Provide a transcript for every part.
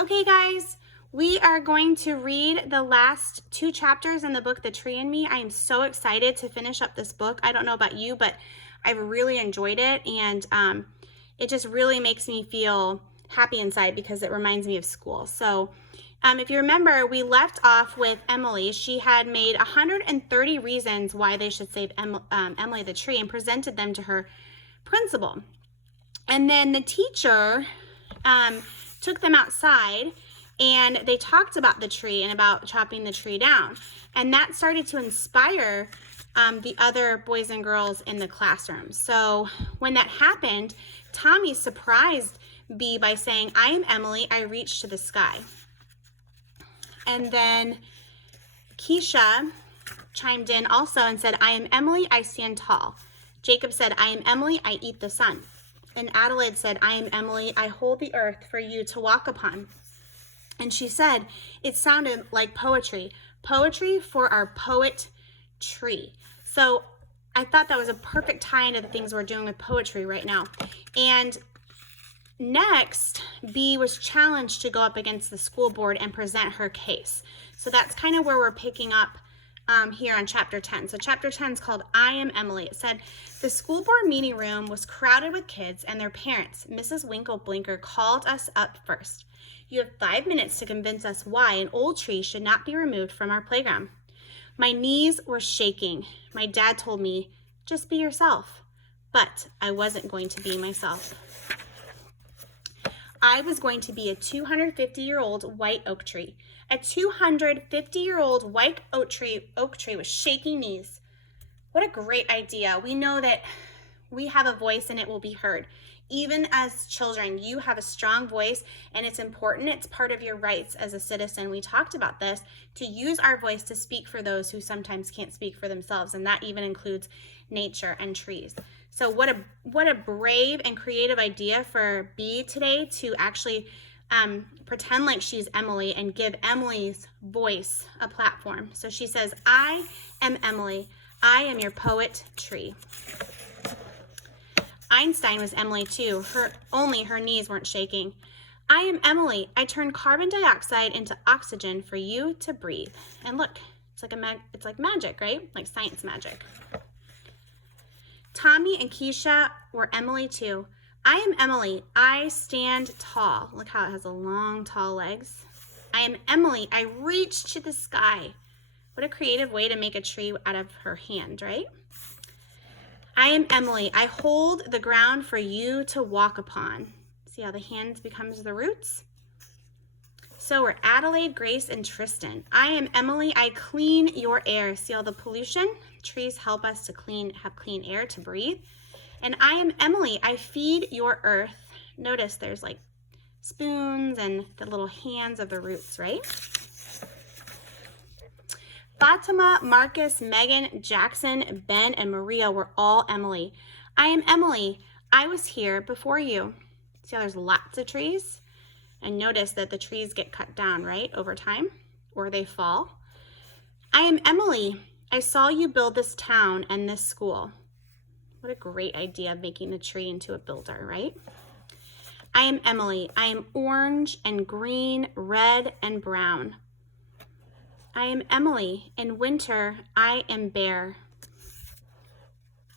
Okay, guys, we are going to read the last 2 chapters in the book, The Tree and Me. I am so excited to finish up this book. I don't know about you, but I've really enjoyed it, and it just really makes me feel happy inside because it reminds me of school. So if you remember, we left off with Emily. She had made 130 reasons why they should save Emily the tree and presented them to her principal. And then the teacher took them outside and they talked about the tree and about chopping the tree down. And that started to inspire the other boys and girls in the classroom. So when that happened, Tommy surprised Bee by saying, "I am Emily, I reach to the sky." And then Keisha chimed in also and said, "I am Emily, I stand tall." Jacob said, "I am Emily, I eat the sun." And Adelaide said, "I am Emily, I hold the earth for you to walk upon." And she said, it sounded like poetry. Poetry for our poet tree. So I thought that was a perfect tie into the things we're doing with poetry right now. And next, Bee was challenged to go up against the school board and present her case. So that's kind of where we're picking up here on chapter 10. So chapter 10 is called I Am Emily. It said, the school board meeting room was crowded with kids and their parents. Mrs. Winkleblinker called us up first. You have 5 minutes to convince us why an old tree should not be removed from our playground. My knees were shaking. My dad told me, just be yourself. But I wasn't going to be myself. I was going to be a 250-year-old white oak tree. A 250-year-old white oak tree with shaking knees. What a great idea. We know that we have a voice and it will be heard. Even as children, you have a strong voice and it's important. It's part of your rights as a citizen. We talked about this, to use our voice to speak for those who sometimes can't speak for themselves, and that even includes nature and trees. So what a brave and creative idea for Bee today to actually pretend like she's Emily and give Emily's voice a platform. So she says, I am Emily. I am your poet tree. Einstein was Emily too. Only her knees weren't shaking. I am Emily. I turn carbon dioxide into oxygen for you to breathe. And look, it's like magic, right? Like science magic. Tommy and Keisha were Emily too. I am Emily. I stand tall. Look how it has a long, tall legs. I am Emily. I reach to the sky. What a creative way to make a tree out of her hand, right? I am Emily. I hold the ground for you to walk upon. See how the hand becomes the roots? So we're Adelaide, Grace, and Tristan. I am Emily. I clean your air. See all the pollution? Trees help us to have clean air to breathe. And I am Emily. I feed your earth. Notice there's like spoons and the little hands of the roots, right? Fatima, Marcus, Megan, Jackson, Ben, and Maria were all Emily. I am Emily. I was here before you. See how there's lots of trees? And notice that the trees get cut down, right, over time, or they fall. I am Emily. I saw you build this town and this school. What a great idea of making the tree into a builder, right? I am Emily. I am orange and green, red and brown. I am Emily. In winter, I am bare.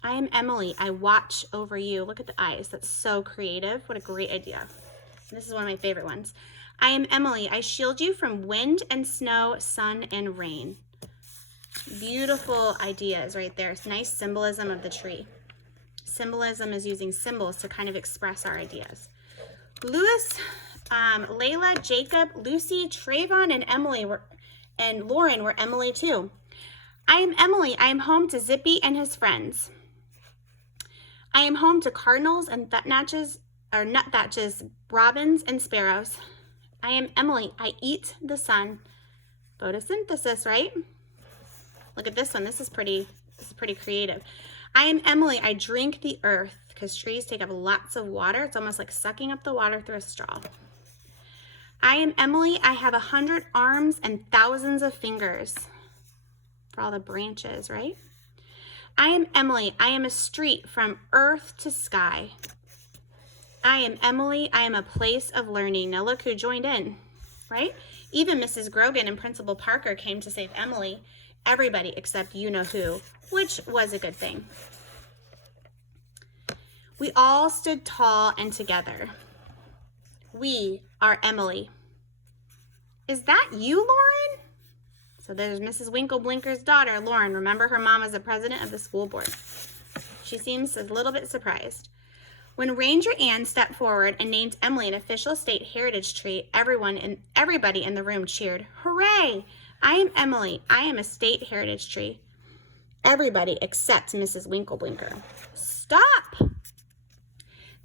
I am Emily. I watch over you. Look at the eyes. That's so creative. What a great idea. This is one of my favorite ones. I am Emily. I shield you from wind and snow, sun and rain. Beautiful ideas right there. It's nice symbolism of the tree. Symbolism is using symbols to kind of express our ideas. Louis, Layla, Jacob, Lucy, Trayvon, and Lauren were Emily too. I am Emily. I am home to Zippy and his friends. I am home to cardinals and nuthatches, robins and sparrows. I am Emily. I eat the sun. Photosynthesis, right? Look at this one. This is pretty creative. I am Emily. I drink the earth, because trees take up lots of water. It's almost like sucking up the water through a straw. I am Emily. I have 100 arms and thousands of fingers. For all the branches, right? I am Emily. I am a street from earth to sky. I am Emily. I am a place of learning. Now look who joined in. right? Even Mrs. Grogan and Principal Parker came to save Emily. Everybody except you-know-who, which was a good thing. We all stood tall and together. We are Emily. Is that you, Lauren? So there's Mrs. Winkle-Blinker's daughter, Lauren. Remember, her mom is the president of the school board. She seems a little bit surprised. When Ranger Ann stepped forward and named Emily an official state heritage tree, everybody in the room cheered. Hooray! I am Emily. I am a state heritage tree. Everybody except Mrs. Winkle-Blinker. Stop!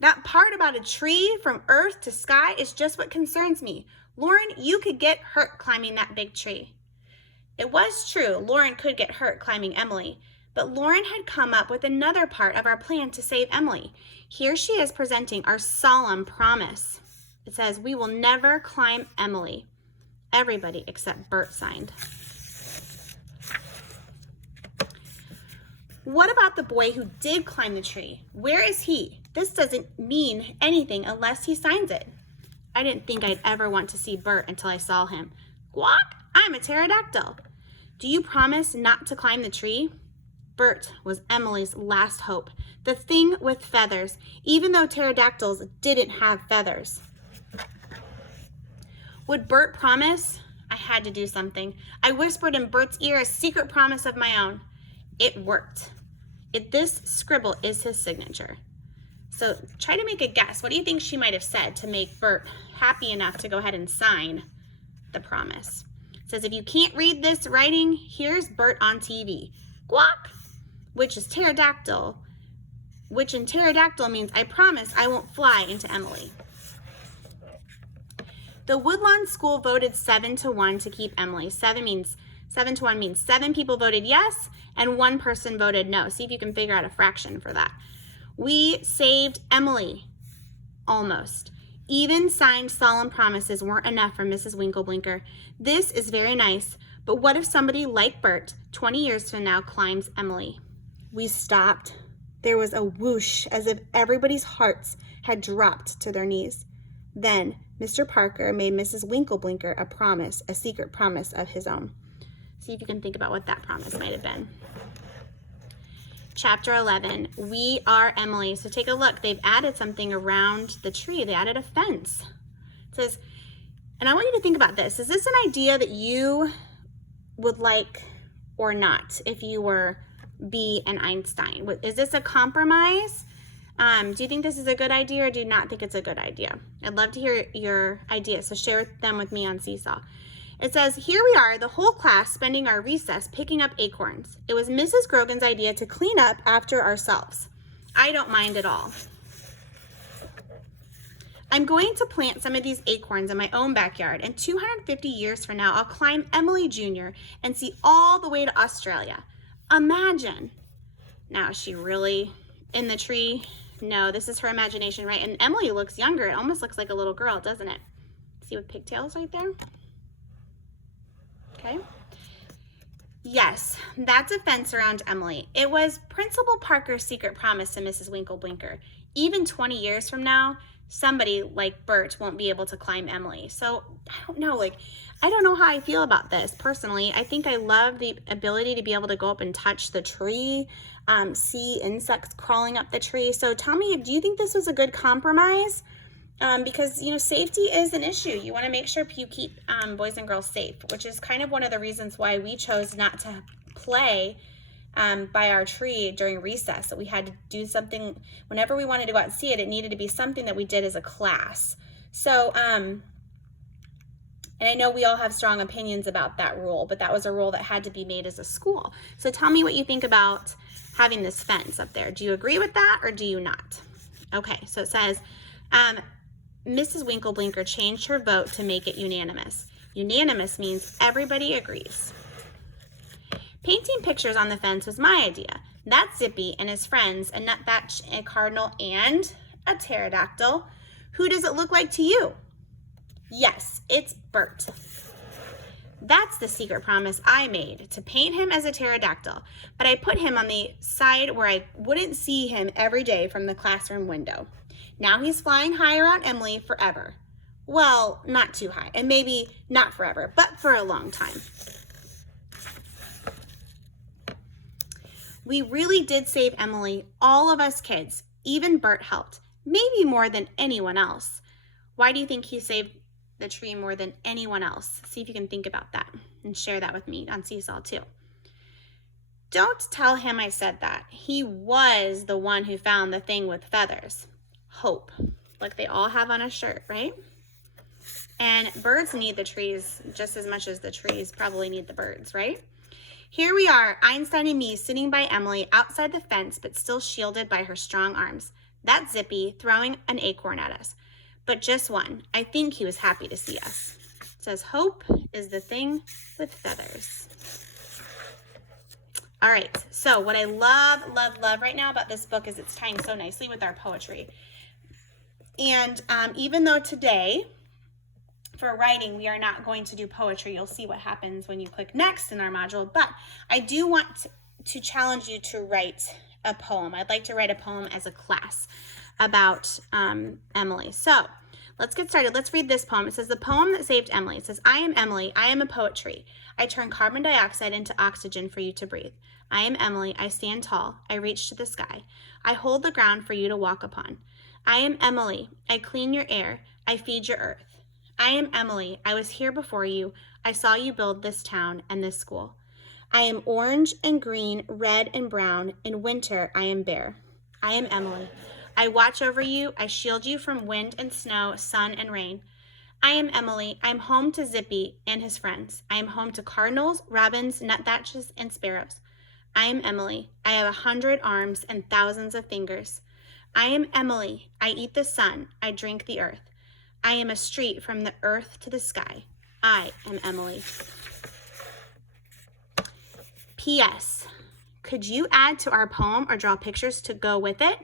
That part about a tree from earth to sky is just what concerns me. Lauren, you could get hurt climbing that big tree. It was true, Lauren could get hurt climbing Emily, but Lauren had come up with another part of our plan to save Emily. Here she is presenting our solemn promise. It says, we will never climb Emily. Everybody except Bert signed. What about the boy who did climb the tree? Where is he? This doesn't mean anything unless he signs it. I didn't think I'd ever want to see Bert until I saw him. Squawk! I'm a pterodactyl. Do you promise not to climb the tree? Bert was Emily's last hope. The thing with feathers, even though pterodactyls didn't have feathers. Would Bert promise? I had to do something. I whispered in Bert's ear a secret promise of my own. It worked. This scribble is his signature. So try to make a guess. What do you think she might have said to make Bert happy enough to go ahead and sign the promise? It says, if you can't read this writing, here's Bert on TV. Squawk! Which is pterodactyl, which in pterodactyl means I promise I won't fly into Emily. The Woodlawn School voted 7-1 to keep Emily. 7-1 means 7 people voted yes and 1 person voted no. See if you can figure out a fraction for that. We saved Emily. Almost. Even signed solemn promises weren't enough for Mrs. Winkle-Blinker. This is very nice, but what if somebody like Bert, 20 years from now, climbs Emily? We stopped. There was a whoosh as if everybody's hearts had dropped to their knees. Then Mr. Parker made Mrs. Winkle-Blinker a promise, a secret promise of his own. See if you can think about what that promise might have been. Chapter 11, we are Emily. So take a look. They've added something around the tree. They added a fence. It says, and I want you to think about this. Is this an idea that you would like or not if you were B and Einstein? Is this a compromise? Do you think this is a good idea or do you not think it's a good idea? I'd love to hear your ideas, so share them with me on Seesaw. It says, here we are, the whole class spending our recess picking up acorns. It was Mrs. Grogan's idea to clean up after ourselves. I don't mind at all. I'm going to plant some of these acorns in my own backyard, and 250 years from now, I'll climb Emily Jr. and see all the way to Australia. Imagine. Now, is she really in the tree? No, this is her imagination, right? And Emily looks younger. It almost looks like a little girl, doesn't it? See with pigtails right there? Okay. Yes, that's a fence around Emily. It was Principal Parker's secret promise to Mrs. Winkle-Blinker. Even 20 years from now, somebody like Bert won't be able to climb Emily. So I don't know, I don't know how I feel about this personally. I think I love the ability to be able to go up and touch the tree, see insects crawling up the tree. So tell me, do you think this was a good compromise? Because, safety is an issue. You want to make sure you keep boys and girls safe, which is kind of one of the reasons why we chose not to play by our tree during recess. So we had to do something, whenever we wanted to go out and see it, it needed to be something that we did as a class. So, and I know we all have strong opinions about that rule, but that was a rule that had to be made as a school. So tell me what you think about having this fence up there. Do you agree with that or do you not? Okay, so it says, Mrs. Winkle-Blinker changed her vote to make it unanimous. Unanimous means everybody agrees. Painting pictures on the fence was my idea. That's Zippy and his friends, a nutbatch, a cardinal, and a pterodactyl. Who does it look like to you? Yes, it's Bert. That's the secret promise I made, to paint him as a pterodactyl, but I put him on the side where I wouldn't see him every day from the classroom window. Now he's flying high around Emily forever. Well, not too high, and maybe not forever, but for a long time. We really did save Emily, all of us kids. Even Bert helped, maybe more than anyone else. Why do you think he saved the tree more than anyone else? See if you can think about that and share that with me on Seesaw too. Don't tell him I said that. He was the one who found the thing with feathers. Hope, like they all have on a shirt, right? And birds need the trees just as much as the trees probably need the birds, right? Here we are, Einstein and me, sitting by Emily outside the fence, but still shielded by her strong arms. That's Zippy throwing an acorn at us, but just one. I think he was happy to see us. It says, hope is the thing with feathers. All right, so what I love right now about this book is it's tying so nicely with our poetry. And even though today, for writing, we are not going to do poetry. You'll see what happens when you click next in our module, but I do want to challenge you to write a poem. I'd like to write a poem as a class about Emily. So let's get started. Let's read this poem. It says, the poem that saved Emily. It says, I am Emily. I am a poetry. I turn carbon dioxide into oxygen for you to breathe. I am Emily. I stand tall. I reach to the sky. I hold the ground for you to walk upon. I am Emily. I clean your air. I feed your earth. I am Emily. I was here before you. I saw you build this town and this school. I am orange and green, red and brown. In winter, I am bare. I am Emily. I watch over you. I shield you from wind and snow, sun and rain. I am Emily. I am home to Zippy and his friends. I am home to cardinals, robins, nuthatches, and sparrows. I am Emily. I have 100 arms and thousands of fingers. I am Emily. I eat the sun. I drink the earth. I am a street from the earth to the sky. I am Emily. P.S. Could you add to our poem or draw pictures to go with it?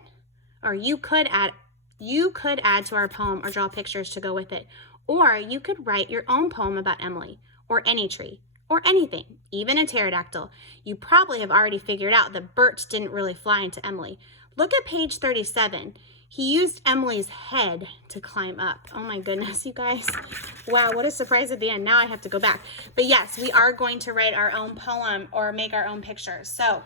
Or you could add to our poem or draw pictures to go with it. Or you could write your own poem about Emily, or any tree, or anything, even a pterodactyl. You probably have already figured out that Bert didn't really fly into Emily. Look at page 37. He used Emily's head to climb up. Oh my goodness, you guys. Wow, what a surprise at the end. Now I have to go back. But yes, we are going to write our own poem or make our own pictures. So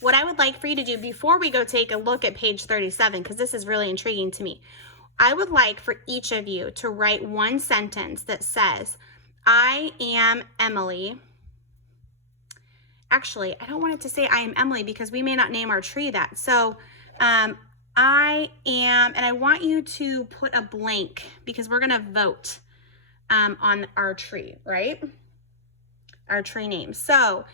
what I would like for you to do before we go take a look at page 37, because this is really intriguing to me, I would like for each of you to write one sentence that says, I am Emily. Actually, I don't want it to say I am Emily because we may not name our tree that. So I am, and I want you to put a blank because we're going to vote on our tree, right? Our tree name. So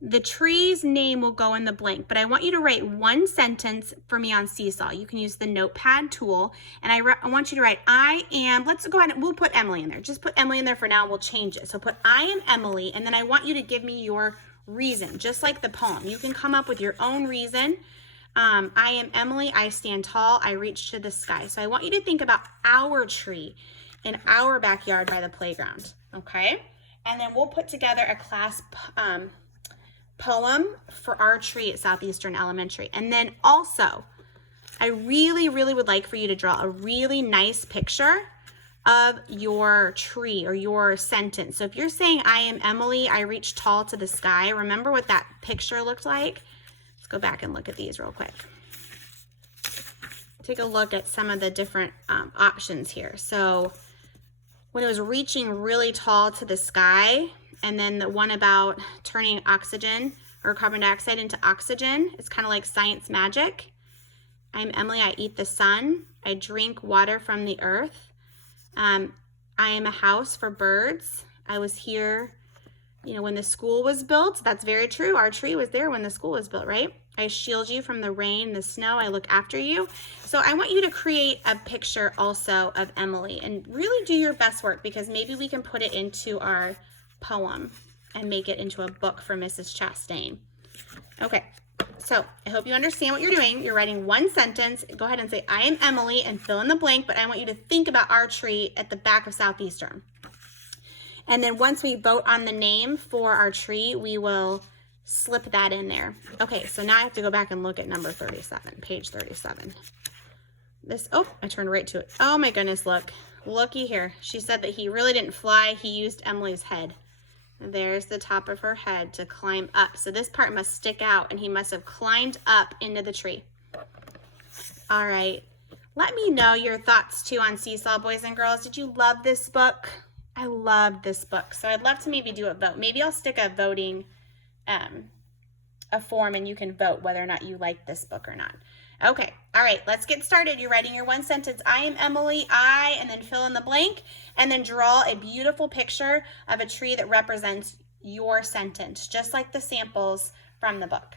the tree's name will go in the blank, but I want you to write one sentence for me on Seesaw. You can use the notepad tool, and I want you to write, I am, let's go ahead and we'll put Emily in there. Just put Emily in there for now. We'll change it. So put I am Emily, and then I want you to give me your reason, just like the poem. You can come up with your own reason. I am Emily. I stand tall. I reach to the sky. So I want you to think about our tree in our backyard by the playground, okay? And then we'll put together a class poem for our tree at Southeastern Elementary. And then also, I really would like for you to draw a really nice picture of your tree or your sentence. So if you're saying, I am Emily, I reach tall to the sky, remember what that picture looked like? Let's go back and look at these real quick. Take a look at some of the different options here. So when it was reaching really tall to the sky, and then the one about turning oxygen or carbon dioxide into oxygen, it's kind of like science magic. I'm Emily, I eat the sun. I drink water from the earth. I am a house for birds. I was here, when the school was built. That's very true. Our tree was there when the school was built, right? I shield you from the rain, the snow. I look after you. So I want you to create a picture also of Emily and really do your best work, because maybe we can put it into our poem and make it into a book for Mrs. Chastain. Okay. So I hope you understand what you're doing. You're writing one sentence. Go ahead and say, I am Emily, and fill in the blank, but I want you to think about our tree at the back of Southeastern. And then once we vote on the name for our tree, we will slip that in there. Okay, so now I have to go back and look at number 37, page 37. This, oh, I turned right to it. Oh my goodness, look. Looky here. She said that he really didn't fly. He used Emily's head. There's the top of her head to climb up. So this part must stick out, and he must have climbed up into the tree. All right. Let me know your thoughts too on Seesaw, boys and girls. Did you love this book? I loved this book. So I'd love to maybe do a vote. Maybe I'll stick a voting, a form, and you can vote whether or not you like this book or not. Okay, all right, let's get started. You're writing your one sentence. I am Emily, and then fill in the blank, and then draw a beautiful picture of a tree that represents your sentence, just like the samples from the book.